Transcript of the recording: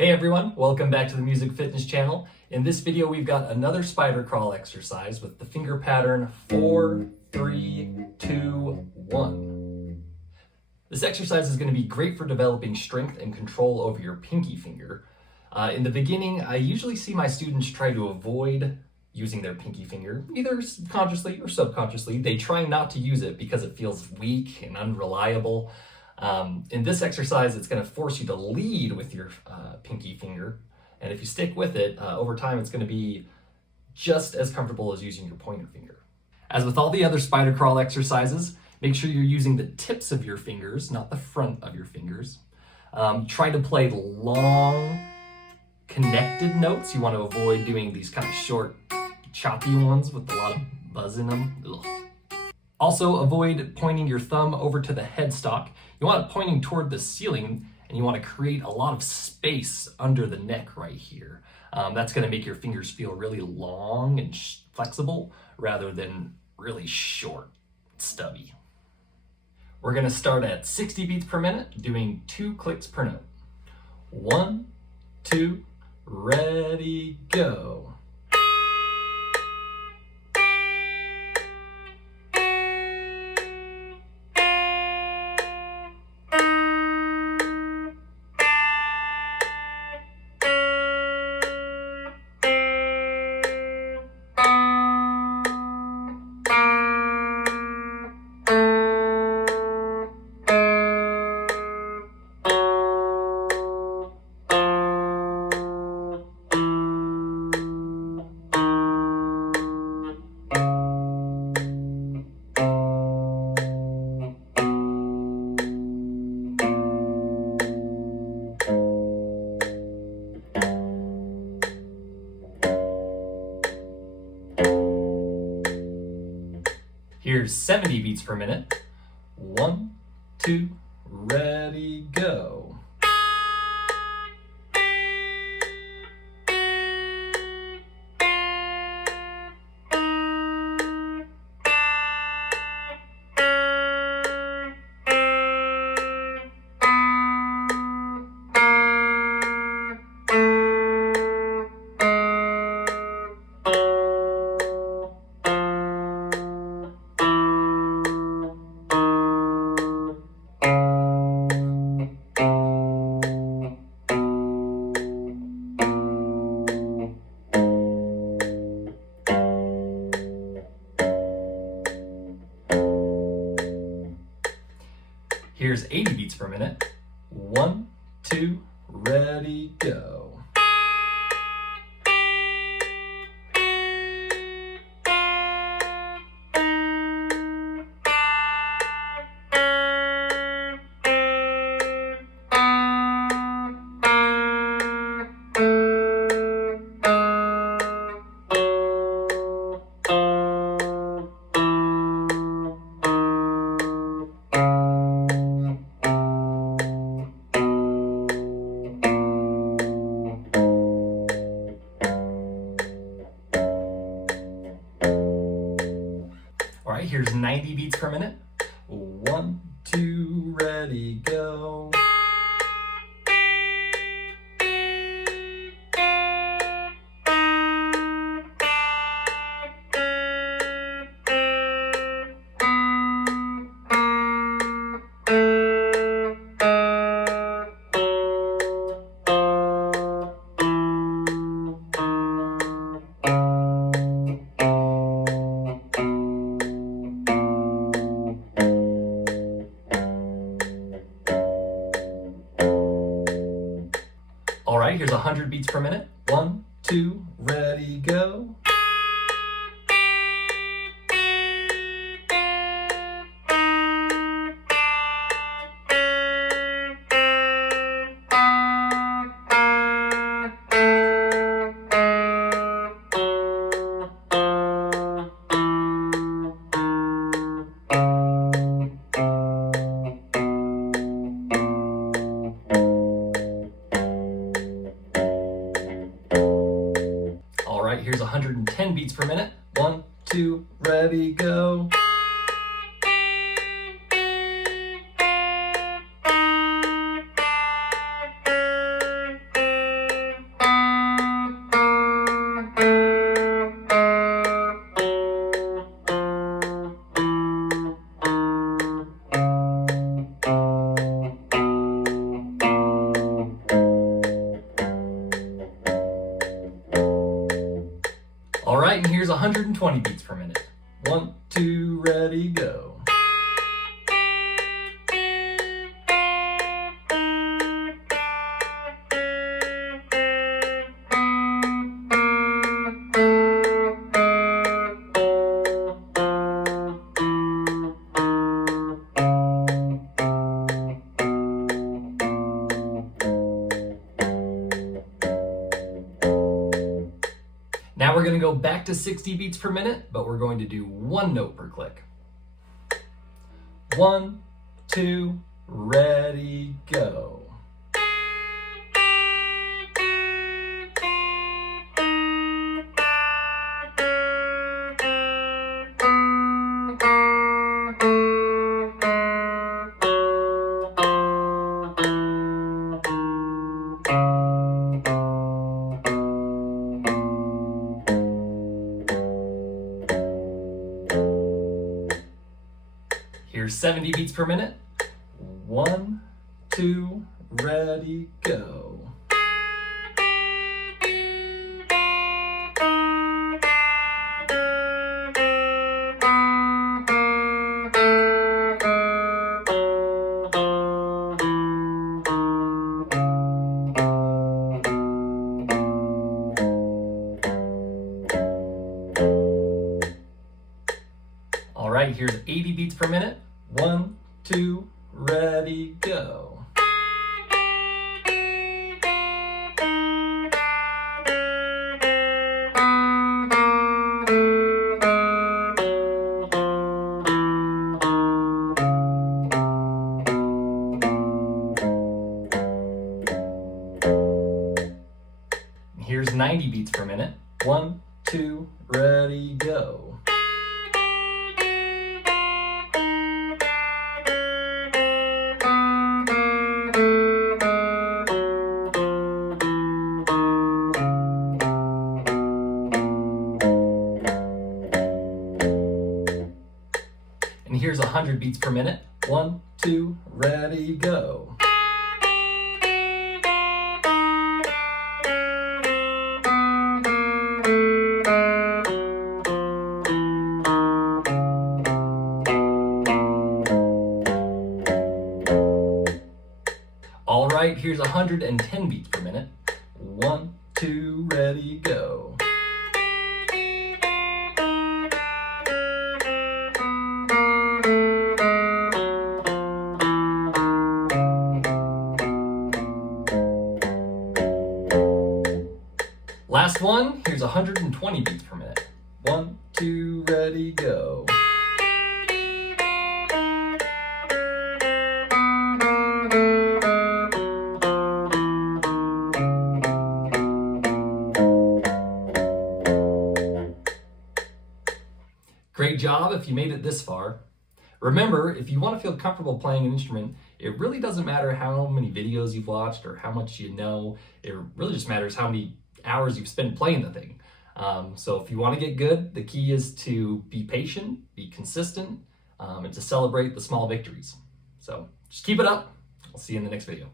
Hey everyone, welcome back to the Music Fitness channel. In this video, we've got another spider crawl exercise with the finger pattern 4, 3, 2, 1. This exercise is going to be great for developing strength and control over your pinky finger. In the beginning, I usually see my students try to avoid using their pinky finger, either consciously or subconsciously. They try not to use it because it feels weak and unreliable. In this exercise, it's going to force you to lead with your pinky finger. And if you stick with it, over time, it's going to be just as comfortable as using your pointer finger. As with all the other spider crawl exercises, make sure you're using the tips of your fingers, not the front of your fingers. Try to play long, connected notes. You want to avoid doing these kind of short, choppy ones with a lot of buzz in them. Ugh. Also, avoid pointing your thumb over to the headstock. You want it pointing toward the ceiling, and you want to create a lot of space under the neck right here. That's going to make your fingers feel really long and flexible rather than really short, stubby. We're going to start at 60 beats per minute, doing 2 clicks per note. 1, 2, ready, go. Here's 70 beats per minute. 1, 2, ready, go. Here's 80 beats per minute. 1, 2, ready, go. All right, here's 90 beats per minute. 1, 2, ready, go. All right, here's 100 beats per minute. 1, 2, ready, go. All right, here's 110 beats per minute. 1, 2, ready, go. 120 beats per minute. 1, 2, ready, go. Now we're going to go back to 60 beats per minute, but we're going to do one note per click. 1, 2, ready, go. Here's 70 beats per minute. 1, 2, ready, go. All right, here's 80 beats per minute. 1, 2, ready, go. Here's 90 beats per minute. 1, 2, ready, go. And here's 100 beats per minute. 1, 2, ready, go. All right, here's 110 beats per minute. 1, 2, ready, go. Last one, here's 120 beats per minute. 1, 2, ready, go. Great job if you made it this far. Remember, if you want to feel comfortable playing an instrument, it really doesn't matter how many videos you've watched or how much you know. It really just matters how many hours you've spent playing the thing. So if you want to get good, the key is to be patient, be consistent, and to celebrate the small victories. So just keep it up. I'll see you in the next video.